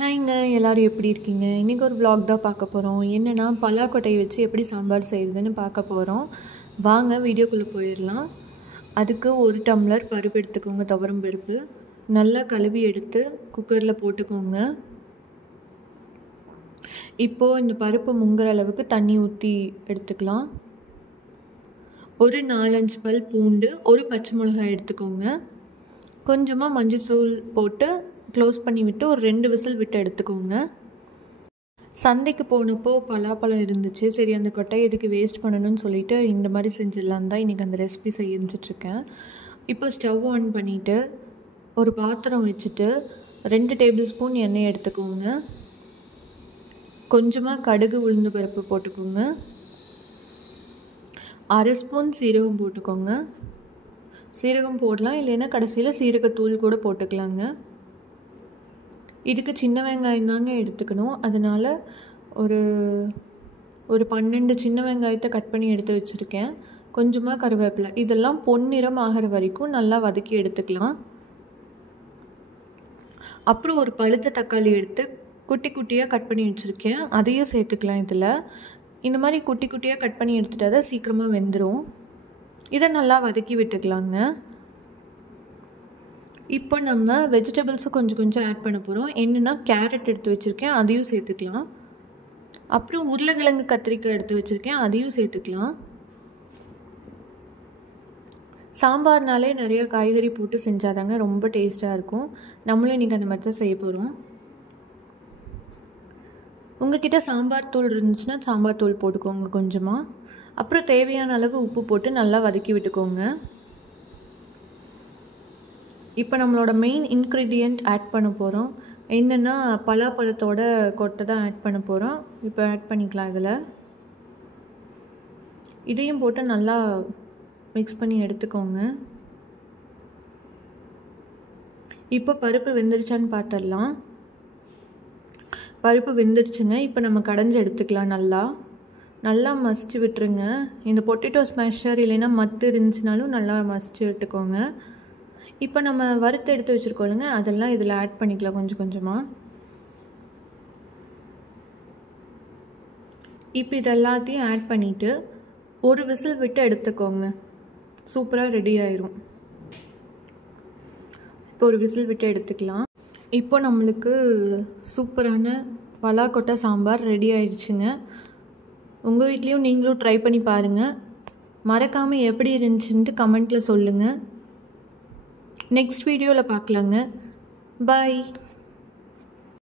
ஹாய்ங்க, எல்லோரும் எப்படி இருக்கீங்க? இன்றைக்கி ஒரு vlog தான் பார்க்க போகிறோம். என்னென்னா பலாக்கொட்டையை வச்சு எப்படி சாம்பார் செய்கிறதுன்னு பார்க்க போகிறோம். வாங்க வீடியோக்குள்ளே போயிடலாம். அதுக்கு 1 டம்ளர் பருப்பு எடுத்துக்கோங்க, துவரம் பருப்பு. நல்லா கழுவி எடுத்து குக்கரில் போட்டுக்கோங்க. இப்போது இந்த பருப்பு முங்குற அளவுக்கு தண்ணி ஊற்றி எடுத்துக்கலாம். ஒரு 4-5 பல் பூண்டு, ஒரு பச்சை மிளகாய் எடுத்துக்கோங்க. கொஞ்சமாக மஞ்சள்தூள் போட்டு க்ளோஸ் பண்ணி விட்டு ஒரு 2 விசில் விட்டு எடுத்துக்கோங்க. சந்தைக்கு போனப்போ பலாப்பழம் இருந்துச்சு. சரி, அந்த கொட்டையை எதுக்கு வேஸ்ட் பண்ணணும்னு சொல்லிட்டு இந்த மாதிரி செஞ்சிடலாம் தான் இன்றைக்கி அந்த ரெசிபி செஞ்சிட்ருக்கேன். இப்போ ஸ்டவ் ஆன் பண்ணிவிட்டு ஒரு பாத்திரம் வச்சுட்டு 2 டேபிள் ஸ்பூன் எண்ணெய் எடுத்துக்கோங்க. கொஞ்சமாக கடுகு உளுந்து பருப்பு போட்டுக்கோங்க. 1/2 ஸ்பூன் சீரகம் போட்டுக்கோங்க. சீரகம் போடலாம், இல்லைன்னா கடைசியில் சீரகத்தூள் கூட போட்டுக்கலாங்க. இதுக்கு சின்ன வெங்காயம் தாங்க எடுத்துக்கணும். அதனால் ஒரு 12 சின்ன வெங்காயத்தை கட் பண்ணி எடுத்து வச்சுருக்கேன். கொஞ்சமாக கருவேப்பிலை. இதெல்லாம் பொன்னிறம் ஆகிற வரைக்கும் நல்லா வதக்கி எடுத்துக்கலாம். அப்புறம் ஒரு பழுத்த தக்காளி எடுத்து குட்டி குட்டியாக கட் பண்ணி வச்சுருக்கேன். அதையும் சேர்த்துக்கலாம். இதில் இந்த மாதிரி குட்டி குட்டியாக கட் பண்ணி எடுத்துகிட்டா தான் சீக்கிரமாக வெந்துடும். இதை நல்லா வதக்கி விட்டுக்கலாங்க. இப்போ நம்ம வெஜிடபிள்ஸும் கொஞ்சம் ஆட் பண்ண போகிறோம். என்னென்னா கேரட் எடுத்து வச்சுருக்கேன், அதையும் சேர்த்துக்கலாம். அப்புறம் உருளைக்கிழங்கு கத்திரிக்காய் எடுத்து வச்சுருக்கேன், அதையும் சேர்த்துக்கலாம். சாம்பார்னாலே நிறைய காய்கறி போட்டு செஞ்சாதாங்க ரொம்ப டேஸ்ட்டாக இருக்கும். நம்மளும் இன்றைக்கி அந்த மாதிரி தான் செய்ய போகிறோம். உங்கள்கிட்ட சாம்பார் தூள் இருந்துச்சுன்னா சாம்பார் தூள் போட்டுக்கோங்க கொஞ்சமாக. அப்புறம் தேவையான அளவு உப்பு போட்டு நல்லா வதக்கி விட்டுக்கோங்க. இப்போ நம்மளோட மெயின் இன்க்ரீடியண்ட் ஆட் பண்ண போகிறோம். என்னென்னா பலாப்பழத்தோட கொட்டை தான் ஆட் பண்ண போகிறோம். இப்போ ஆட் பண்ணிக்கலாம். இதையும் போட்டு நல்லா மிக்ஸ் பண்ணி எடுத்துக்கோங்க. இப்போ பருப்பு வெந்துருச்சான்னு பார்த்துடலாம். பருப்பு வெந்துருச்சுங்க. இப்போ நம்ம கடைஞ்சி எடுத்துக்கலாம். நல்லா மசிச்சு விட்டுருங்க. இந்த பொட்டேட்டோ ஸ்மாஷர் இல்லைன்னா மத்து இருந்துச்சுனாலும் நல்லா மசிச்சு விட்டுக்கோங்க. இப்போ நம்ம வறுத்து எடுத்து வச்சுருக்கோங்க, அதெல்லாம் இதில் ஆட் பண்ணிக்கலாம் கொஞ்சமாக. இப்போ இதெல்லாத்தையும் ஆட் பண்ணிவிட்டு ஒரு விசில் விட்டு எடுத்துக்கோங்க. சூப்பராக ரெடி ஆயிரும். இப்போ ஒரு விசில் விட்டு எடுத்துக்கலாம். இப்போ நம்மளுக்கு சூப்பரான பலாக்கொட்டை சாம்பார் ரெடி ஆயிடுச்சுங்க. உங்கள் வீட்லேயும் நீங்களும் ட்ரை பண்ணி பாருங்கள். மறக்காமல் எப்படி இருந்துச்சுன்ட்டு கமெண்ட்டில் சொல்லுங்கள். நெக்ஸ்ட் வீடியோவில் பார்க்கலாங்க. பாய்.